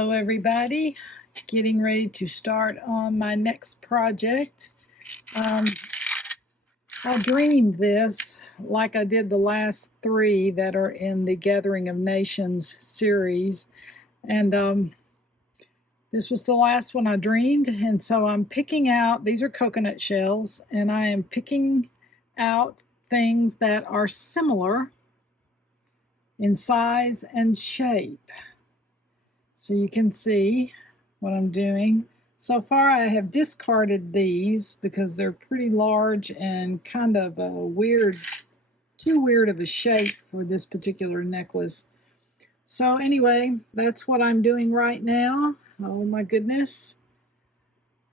Hello everybody, getting ready to start on my next project. I dreamed this like I did the last three that are in the Gathering of Nations series, and this was the last one I dreamed, and so I'm picking out, these are coconut shells, and I am picking out things that are similar in size and shape. So you can see what I'm doing. So far I have discarded these because they're pretty large and kind of a weird, too weird of a shape for this particular necklace. So anyway, that's what I'm doing right now. Oh my goodness.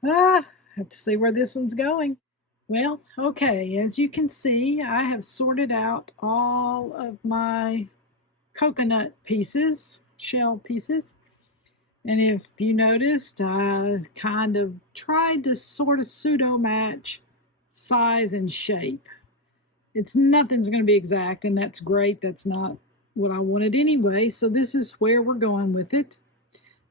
I have to see where this one's going. Well, okay, as you can see, I have sorted out all of my coconut pieces, shell pieces. And if you noticed, I kind of tried to sort of pseudo match size and shape. Nothing's going to be exact, and that's great. That's not what I wanted anyway, so this is where we're going with it.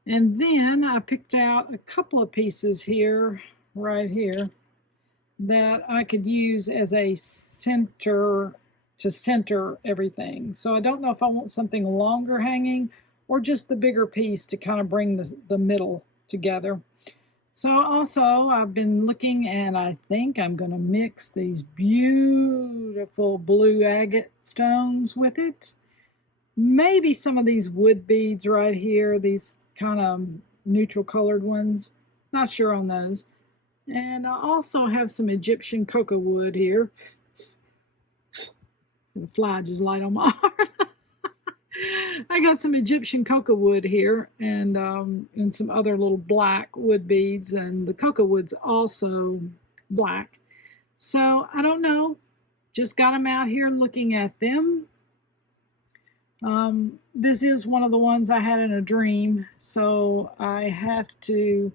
And then I picked out a couple of pieces here, right here, that I could use as a center to center everything. So I don't know if I want something longer hanging or just the bigger piece to kind of bring the middle together. So also I've been looking, and I think I'm going to mix these beautiful blue agate stones with it. Maybe some of these wood beads right here, these kind of neutral colored ones. Not sure on those. And I also have some Egyptian cocoa wood here. The fly just light on my arm. I got some Egyptian cocoa wood here, and some other little black wood beads, and the cocoa wood's also black. So I don't know, just got them out here looking at them. This is one of the ones I had in a dream, so I have to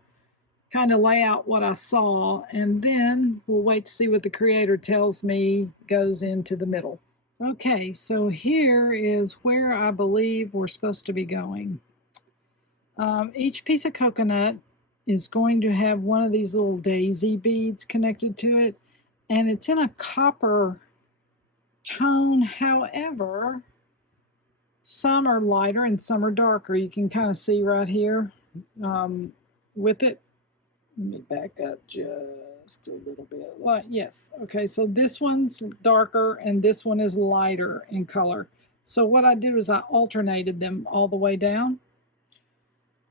kind of lay out what I saw, and then we'll wait to see what the creator tells me goes into the middle. Okay, so here is where I believe we're supposed to be going. Each piece of coconut is going to have one of these little daisy beads connected to it, and it's in a copper tone. However, some are lighter and some are darker. You can kind of see right here with it. Let me back up just a little bit. Yes, okay, so this one's darker and this one is lighter in color. So what I did was I alternated them all the way down.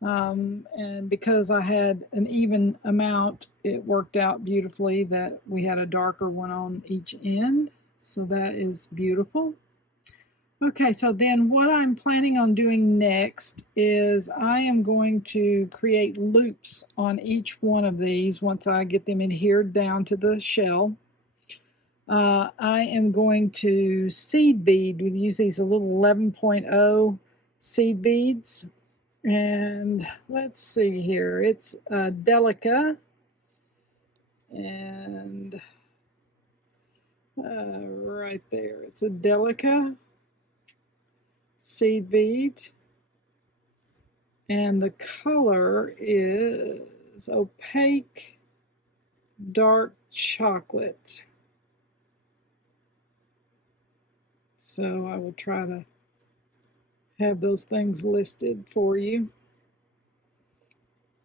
And because I had an even amount, it worked out beautifully that we had a darker one on each end. So that is beautiful. Okay, so then what I'm planning on doing next is I am going to create loops on each one of these once I get them adhered down to the shell. I am going to seed bead. We use these little 11.0 seed beads. And let's see here. It's Delica. And right there, it's a Delica seed bead, and the color is opaque dark chocolate. So I will try to have those things listed for you.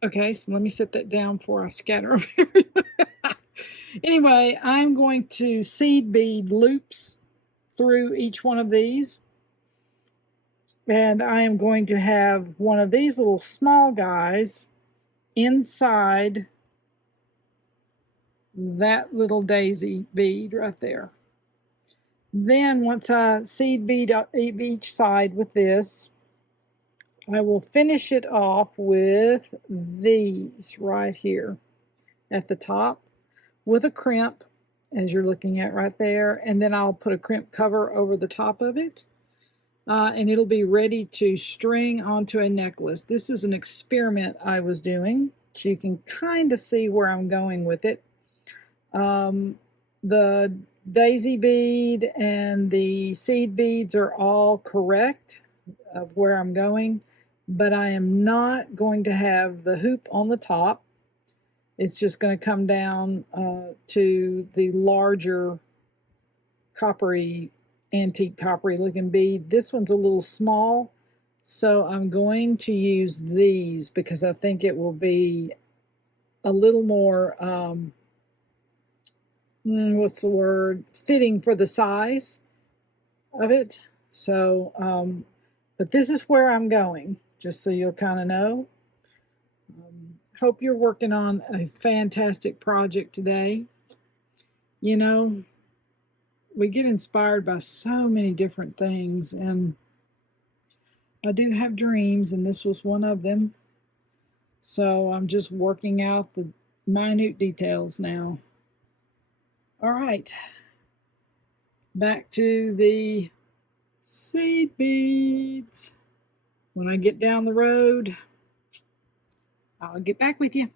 Okay, so let me set that down before I scatter them. Anyway, I'm going to seed bead loops through each one of these. And I am going to have one of these little small guys inside that little daisy bead right there. Then once I seed bead each side with this, I will finish it off with these right here at the top with a crimp, as you're looking at right there, and then I'll put a crimp cover over the top of it. And it'll be ready to string onto a necklace. This is an experiment I was doing, so you can kind of see where I'm going with it. The daisy bead and the seed beads are all correct of where I'm going. but I am not going to have the hoop on the top. It's just going to come down to the larger coppery, antique coppery looking bead. This one's a little small, so I'm going to use these because I think it will be a little more, what's the word, fitting for the size of it. So, but this is where I'm going, just so you'll kind of know. Hope you're working on a fantastic project today. You know, we get inspired by so many different things, and I do have dreams, and this was one of them. So I'm just working out the minute details now. All right, back to the seed beads. When I get down the road, I'll get back with you.